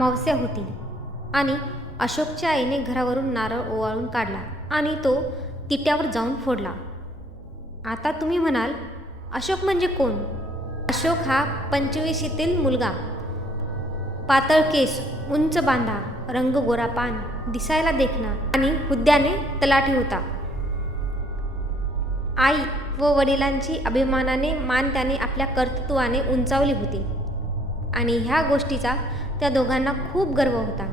अमावस्या होती आणि अशोकच्या आईने घरावरून नारळ ओवाळून काढला आणि तो तिट्यावर जाऊन फोडला. आता तुम्ही म्हणाल, अशोक म्हणजे कोण? अशोक हा 25शीतील मुलगा, पातळ केस, उंच बांधा, रंग गोरा पान, दिसायला देखणा आणि हुद्द्याने तलाठी होता. आई व वडिलांची अभिमानाने मान त्याने आपल्या कर्तृत्वाने उंचावली होती आणि ह्या गोष्टीचा त्या दोघांना खूप गर्व होता.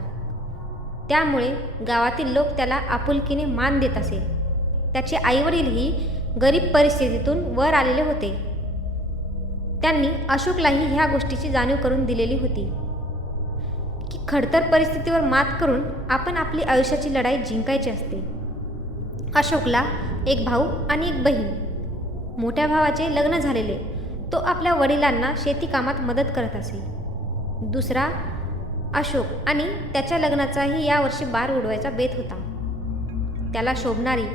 त्यामुळे गावातील लोक त्याला आपुलकीने मान देत असे. त्याचे आईवडीलही गरीब परिस्थितीतून वर आलेले होते. त्यांनी अशोकलाही ह्या गोष्टीची जाणीव करून दिलेली होती की खडतर परिस्थितीवर मात करून आपण आपली आयुष्याची लढाई जिंकायची असते. अशोकला एक भाऊ आणि एक बहीण. मोठ्या भावाचे लग्न झालेले, तो आपल्या वडिलांना शेती कामात मदत करत असे. दुसरा अशोक आणि त्याच्या लग्नाचाही यावर्षी बार उडवायचा बेत होता. त्याला शोभणारी,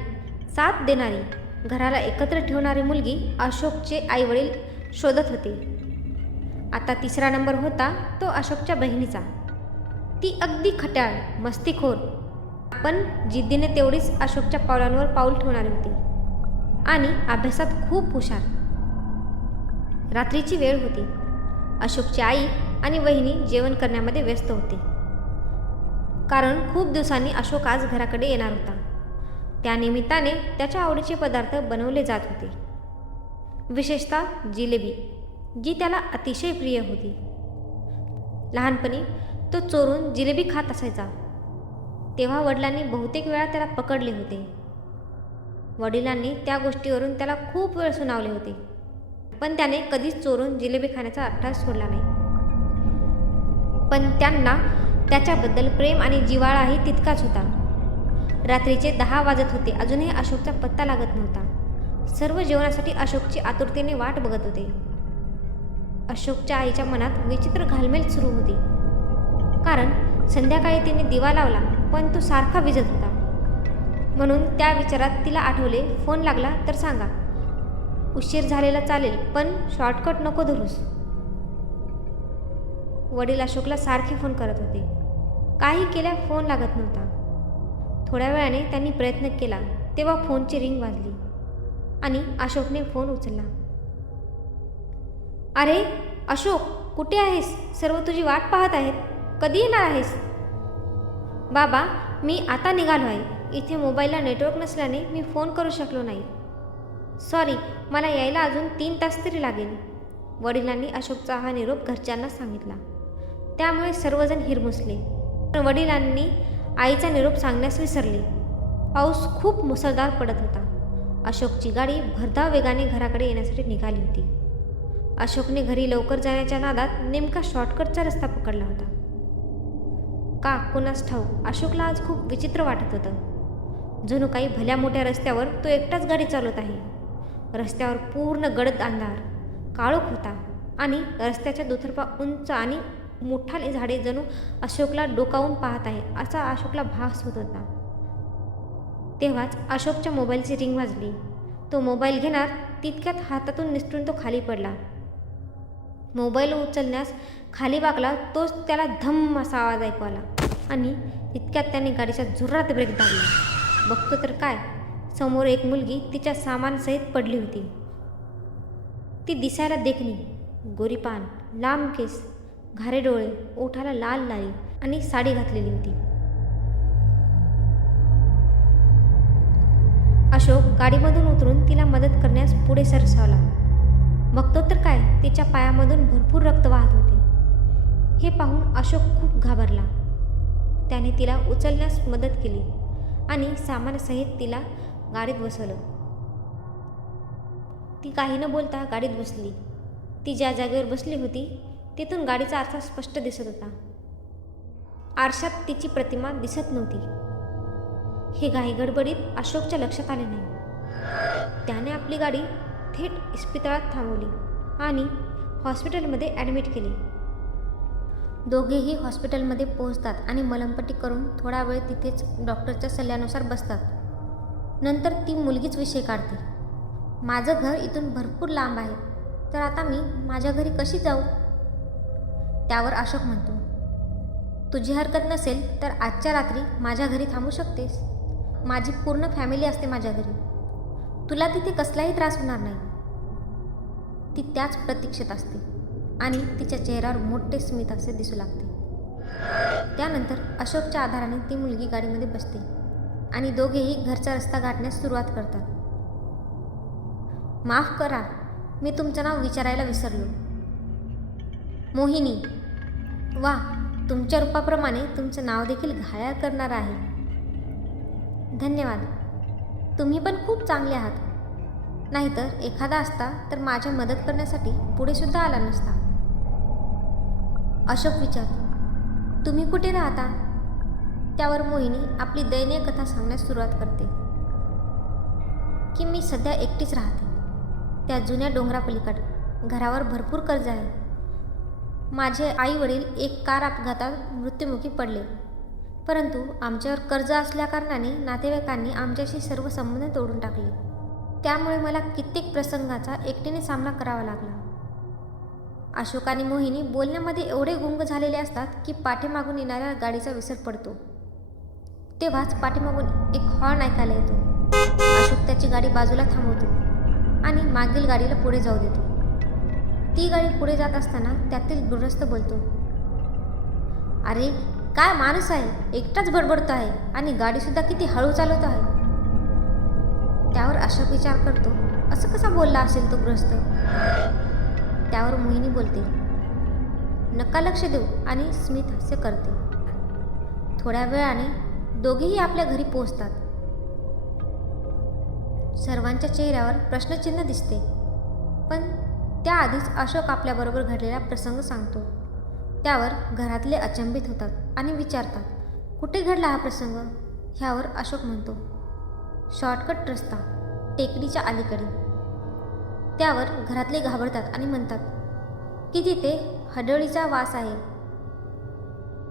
साथ देणारी, घराला एकत्र ठेवणारी मुलगी अशोकचे आईवडील शोधत होते. आता तिसरा नंबर होता तो अशोकच्या बहिणीचा. ती अगदी खट्याळ, मस्तीखोर, पण जिद्दीने तेवढीच अशोकच्या पावलांवर पाऊल ठेवणारी होती आणि अभ्यासात खूप हुशार. रात्रीची वेळ होती. अशोकची आई आणि वहिनी जेवण करण्यामध्ये व्यस्त होते, कारण खूप दिवसांनी अशोक आज घराकडे येणार होता. त्यानिमित्ताने त्याच्या आवडीचे पदार्थ बनवले जात होते, विशेषतः जिलेबी, जी त्याला अतिशय प्रिय होती. लहानपणी तो चोरून जिलेबी खात असायचा, तेव्हा वडिलांनी बहुतेक वेळा त्याला पकडले होते. वडिलांनी त्या गोष्टीवरून त्याला खूप वेळ सुनावले होते, पण त्याने कधीच चोरून जिलेबी खाण्याचा अट्टास सोडला नाही. पण त्यांना त्याच्याबद्दल प्रेम आणि जिव्हाळाही तितकाच होता. रात्रीचे 10 वाजत होते. अजूनही अशोकचा पत्ता लागत नव्हता. सर्व जेवणासाठी अशोकची आतुरतेने वाट बघत होते. अशोकच्या आईच्या मनात विचित्र घालमेल सुरू होती, कारण संध्याकाळी तिने दिवा लावला पण तो सारखा विझत होता. म्हणून त्या विचारात तिला आठवले, फोन लागला तर सांगा. उशीर झालेला चालेल, पण शॉर्टकट नको धरूस. वडील अशोकला सारखे फोन करत होते. काही केल्या फोन लागत नव्हता. थोड्या वेळाने त्यांनी प्रयत्न केला तेव्हा फोनची रिंग वाजली आणि अशोकने फोन उचलला. अरे अशोक, कुठे आहेस? सर्व तुझी वाट पाहत आहेत. कधी येणार आहेस? बाबा, मी आता निघालो आहे. इथे मोबाईलला नेटवर्क नसल्याने मी फोन करू शकलो नाही. सॉरी, मला यायला अजून 3 तास तरी लागेल. वडिलांनी अशोकचा हा निरोप घरच्यांना सांगितला. त्यामुळे सर्वजण हिरमुसले. पण वडिलांनी आईचा निरोप सांगण्यास विसरले. पाऊस खूप मुसळधार पडत होता. अशोकची गाडी भरधाव वेगाने घराकडे येण्यासाठी निघाली होती. अशोकने घरी लवकर जाण्याच्या नादात नेमका शॉर्टकटचा रस्ता पकडला होता. का कुणास ठाऊक अशोकला आज खूप विचित्र वाटत होतं. जणू काही भल्या मोठ्या रस्त्यावर तो एकटाच गाडी चालवत आहे. रस्त्यावर पूर्ण गडद अंधार, काळोख होता आणि रस्त्याच्या दुतर्फा उंच आणि मोठाले झाडे जणू अशोकला डोकावून पाहत आहे असा अशोकला भास होत होता. तेव्हाच अशोकच्या मोबाईलची रिंग वाजली. तो मोबाईल घेणार तितक्यात हातातून निसटून तो खाली पडला. मोबाईल उचलण्यास खाली वाकला तोच त्याला धम्म असा आवाज ऐकू आला आणि तितक्यात त्याने गाडीच्या जोरात ब्रेक दाबला. बघतो तर काय, समोर एक मुलगी तिच्या सामानासहित पडली होती. ती दिसायला देखणी, गोरी पान, लांब केस, घारे डोळे, ओठाला लाल लाली आणि साडी घातलेली होती. अशोक गाडीमधून उतरून तिला मदत करण्यास पुढे सरसावला. बघतो तर काय, तिच्या पायामधून भरपूर रक्त वाहत होते. हे पाहून अशोक खूप घाबरला. त्याने तिला उचलण्यास मदत केली आणि सामानासहित तिला गाडीत बसवलं. ती काही न बोलता गाडीत बसली. ती ज्या जागेवर बसली होती तिथून गाडीचा आरसा स्पष्ट दिसत होता. आरशात तिची प्रतिमा दिसत नव्हती. हे घाईगडबडीत अशोकच्या लक्षात आले नाही. त्याने आपली गाडी थेट इस्पितळात थांबवली आणि हॉस्पिटलमध्ये ॲडमिट केले. दोघेही हॉस्पिटलमध्ये पोहोचतात आणि मलमपट्टी करून थोडा वेळ तिथेच डॉक्टरच्या सल्ल्यानुसार बसतात. नंतर ती मुलगीच विषय काढते. माझं घर इथून भरपूर लांब आहे, तर आता मी माझ्या घरी कशी जाऊ? त्यावर अशोक म्हणतो, तुझी हरकत नसेल तर आजच्या रात्री माझ्या घरी थांबू शकतेस. माझी पूर्ण फॅमिली असते माझ्या घरी. तुला तिथे कसलाही त्रास होणार नाही. ती त्याच प्रतीक्षेत असते आणि तिच्या चेहऱ्यावर मोठे स्मित असे दिसू लागते. त्यानंतर अशोकच्या आधाराने ती मुलगी गाडीमध्ये बसते आणि दोघेही घरचा रस्ता गाठण्यास सुरुवात करतात. माफ करा, मी तुमचं नाव विचारायला विसरलो. मोहिनी. वा, तुमच्या रूपाप्रमाणे तुमचं नाव देखील घायाळ करणारं आहे. धन्यवाद. तुम्ही पण खूप चांगले आहात. नाहीतर एखादा असता तर माझ्या मदत करण्यासाठी पुढे सुद्धा आला नसता. अशोक विचारतो, तुम्ही कुठे राहता? त्यावर मोहिनी आपली दयनीय कथा सांगण्यास सुरुवात करते की मी सध्या एकटीच राहते त्या जुन्या डोंगरापलीकडे. घरावर भरपूर कर्ज आहे. माझे आई वडील एक कार अपघातात मृत्युमुखी पडले, परंतु आमच्यावर कर्ज असल्याकारणाने नातेवाईकांनी आमच्याशी सर्व संबंध तोडून टाकले. त्यामुळे मला कित्येक प्रसंगाचा एकटीने सामना करावा लागला. अशोक आणि मोहिनी बोलण्यामध्ये एवढे गुंग झालेले असतात की पाठीमागून येणाऱ्या गाडीचा विसर पडतो. तेव्हाच पाठीमागून एक हॉर्न ऐकायला येतो. अशोक त्याची गाडी बाजूला थांबवतो आणि मागील गाडीला पुढे जाऊ देतो. ती गाडी पुढे जात असताना त्यातील गृहस्थ बोलतो, अरे काय माणूस आहे, एकटाच बडबडतो आहे आणि गाडीसुद्धा किती हळू चालवतो आहे. त्यावर अशोक विचार करतो, असं कसा बोलला असेल तो गृहस्थ. त्यावर मोहिनी बोलते, नका लक्ष देऊ आणि स्मित हास्य करते. थोड्या वेळाने दोघेही आपल्या घरी पोहोचतात. सर्वांच्या चेहऱ्यावर प्रश्नचिन्ह दिसते, पण त्याआधीच अशोक आपल्याबरोबर घडलेला प्रसंग सांगतो. त्यावर घरातले अचंबित होतात आणि विचारतात, कुठे घडला हा प्रसंग. ह्यावर अशोक म्हणतो, शॉर्टकट रस्ता, टेकडीच्या अलीकडे. त्यावर घरातले घाबरतात आणि म्हणतात की तिथे हडळीचा वास आहे.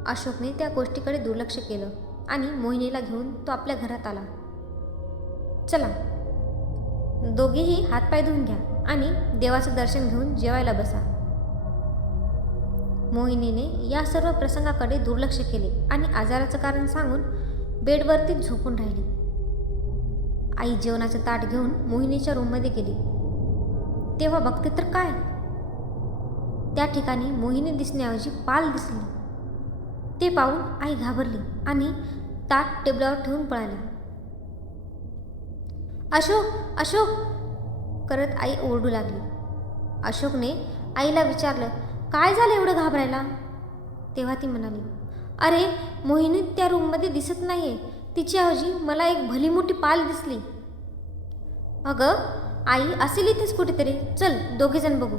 अशोकने त्या गोष्टीकडे दुर्लक्ष केलं आणि मोहिनीला घेऊन तो आपल्या घरात आला. चला, दोघेही हातपाय धुवून घ्या आणि देवाचं दर्शन घेऊन जेवायला बसा. मोहिनीने या सर्व प्रसंगाकडे दुर्लक्ष केले आणि आजाराचं कारण सांगून बेडवरतीच झोपून राहिली. आई जेवणाचं ताट घेऊन मोहिनीच्या रूममध्ये गेली. तेव्हा बघते तर काय, त्या ठिकाणी मोहिनी दिसण्याऐवजी पाल दिसली. ते पाहून आई घाबरली आणि ताट टेबलावर ठेवून पळाली. अशोक, अशोक करत आई ओरडू लागली. अशोकने आईला विचारलं, काय झालं एवढं घाबरायला. तेव्हा ती म्हणाली, अरे मोहिनी त्या रूममध्ये दिसत नाहीये, तिच्याऐवजी मला एक भली मोठी पाल दिसली. अगं आई असेल इथेच कुठेतरी, चल दोघेजण बघू.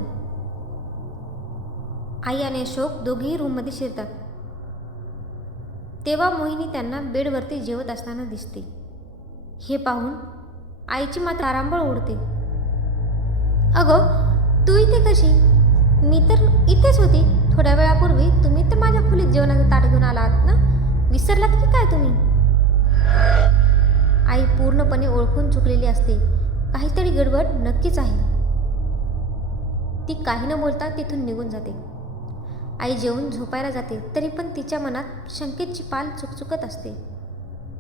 आई आणि अशोक दोघेही रूममध्ये शिरतात. तेव्हा मोहिनी त्यांना बेडवरती जेवत असताना दिसते. हे पाहून आईची मात्र तारांबळ उडते. अगं तू इथे कशी? मी तर इथेच होती. थोड्या वेळापूर्वी तुम्ही तर माझ्या खोलीत जेवणाचं ताट घेऊन आला आहात ना, विसरलात की काय तुम्ही. आई पूर्णपणे ओळखून चुकलेली असते. काहीतरी गडबड नक्कीच आहे. ती काही न बोलता तिथून निघून जाते. आई जेवून झोपायला जाते, तरी पण तिच्या मनात शंकेची पाल चुकचुकत असते.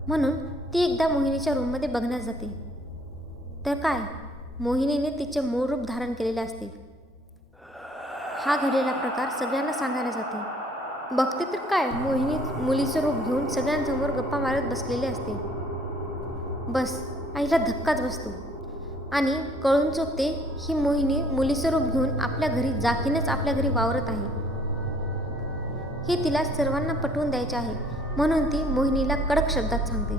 म्हणून ती एकदा मोहिनीच्या रूममध्ये बघण्यास जाते. तर काय, मोहिनीने तिचे मूळ रूप धारण केलेले असते. हा घडलेला प्रकार सगळ्यांना सांगायला जाते. बघते तर काय, मोहिनी मुलीचं रूप घेऊन सगळ्यांसमोर गप्पा मारत बसलेली असते. बस, आईला धक्काच बसतो आणि कळून चुकते ही मोहिनी मुलीचं रूप घेऊन आपल्या घरी जाकीनच आपल्या घरी वावरत आहे. हे तिला सर्वांना पटवून द्यायचे आहे, म्हणून ती मोहिनीला कडक शब्दात सांगते,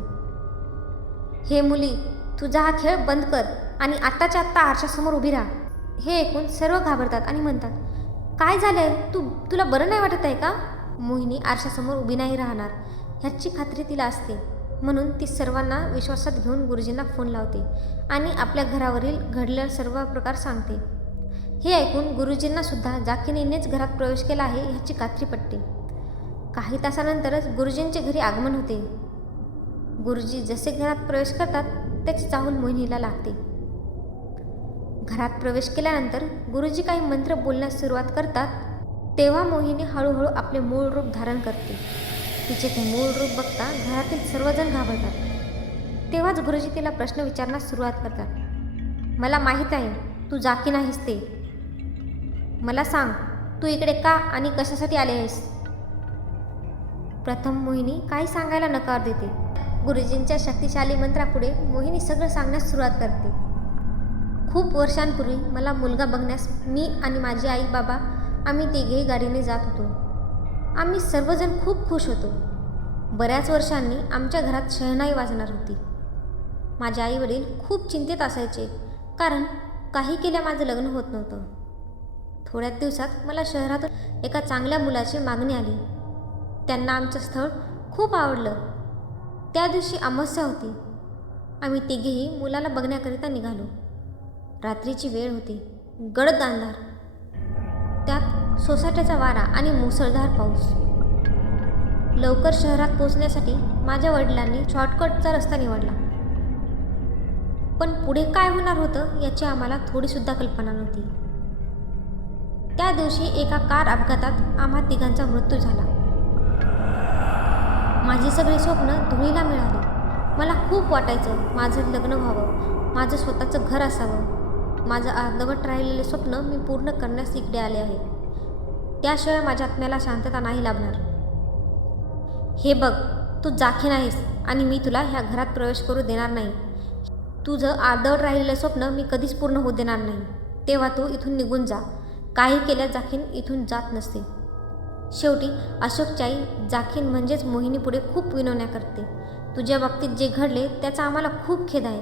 हे मुली, तुझा हा खेळ बंद कर आणि आत्ताच्या आत्ता आरशासमोर उभी राहा. हे ऐकून सर्व घाबरतात आणि म्हणतात, काय झालंय, तुला बरं नाही वाटत आहे का. मोहिनी आरशासमोर उभी नाही राहणार ह्याची खात्री तिला असते. म्हणून ती सर्वांना विश्वासात घेऊन गुरुजींना फोन लावते आणि आपल्या घरावरील घडलेला सर्व प्रकार सांगते. हे ऐकून गुरुजींना सुद्धा जाकिनीनेच घरात प्रवेश केला आहे ह्याची खात्री पटते. काही तासानंतरच गुरुजींचे घरी आगमन होते. गुरुजी जसे घरात प्रवेश करतात त्याची चाहूल मोहिनीला लागते. घरात प्रवेश केल्यानंतर गुरुजी काही मंत्र बोलण्यास सुरुवात करतात. तेव्हा मोहिनी हळूहळू आपले मूळ रूप धारण करते. तिचे ते मूळ रूप बघता घरातील सर्वजण घाबरतात. तेव्हाच गुरुजी तिला प्रश्न विचारण्यास सुरुवात करतात. मला माहीत आहे तू जाकी नाहीस ते. मला सांग, तू इकडे का आणि कशासाठी आले आहेस? प्रथम मोहिनी काही सांगायला नकार देते. गुरुजींच्या शक्तिशाली मंत्रापुढे मोहिनी सगळं सांगण्यास सुरुवात करते. खूप वर्षांपूर्वी मला मुलगा बघण्यास मी आणि माझी आई बाबा आम्ही तिघेही गाडीने जात होतो. आम्ही सर्वजण खूप खुश होतो. बऱ्याच वर्षांनी आमच्या घरात शहनाई वाजणार होती. माझे आई वडील खूप चिंतेत असायचे, कारण काही केल्या माझं लग्न होत नव्हतं. थोड्याच दिवसात मला शहरातून एका चांगल्या मुलाची मागणी आली. त्यांना आमचं स्थळ खूप आवडलं. त्या दिवशी अमावस्या होती. आम्ही तिघेही मुलाला बघण्याकरिता निघालो. रात्रीची वेळ होती. गडद अंधार, त्यात सोसाट्याचा वारा आणि मुसळधार पाऊस. लवकर शहरात पोहोचण्यासाठी माझ्या वडिलांनी शॉर्टकटचा रस्ता निवडला. पण पुढे काय होणार होतं याची आम्हाला थोडीसुद्धा कल्पना नव्हती. त्या दिवशी एका कार अपघातात आम्हा तिघांचा मृत्यू झाला. माझी सगळी स्वप्न धुळीला मिळाली. मला खूप वाटायचं माझं लग्न व्हावं, माझं स्वतःचं घर असावं. माझं अर्धवट राहिलेले स्वप्न मी पूर्ण करण्यास इकडे आले आहे. त्याशिवाय माझ्या आत्म्याला शांतता नाही लाभणार. हे बघ, तू जाखी नाहीस आणि मी तुला ह्या घरात प्रवेश करू देणार नाही. तुझं अर्धवट राहिलेलं स्वप्न मी कधीच पूर्ण होऊ देणार नाही. तेव्हा तू इथून निघून जा. काही केल्या जाखीन इथून जात नसते. शेवटी अशोकची आई जाखीन म्हणजेच मोहिनीपुढे खूप विनवण्या करते. तुझ्या बाबतीत जे घडले त्याचा आम्हाला खूप खेद आहे.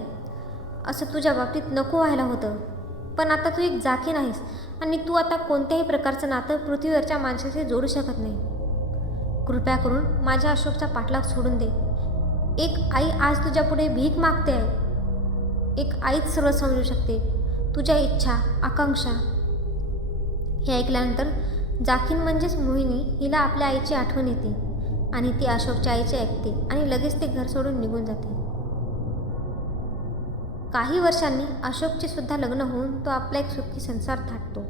असं तुझ्या बाबतीत नको व्हायला होतं. पण आता तू एक जाखीन आहेस आणि तू आता कोणत्याही प्रकारचं नातं पृथ्वीवरच्या माणसाशी जोडू शकत नाही. कृपया करून माझ्या अशोकचा पाठलाग सोडून दे. एक आई आज तुझ्या पुढे भीक मागते आहे. एक आईच सर्व समजू शकते, तुझ्या इच्छा, आकांक्षा. हे ऐकल्यानंतर जाखीन म्हणजेच मोहिनी हिला आपल्या आईची आठवण येते आणि ती अशोकच्या आईचे ऐकते आणि लगेच ते घर सोडून निघून जाते. काही वर्षांनी अशोकचे सुद्धा लग्न होऊन तो आपला एक सुखी संसार थाटतो.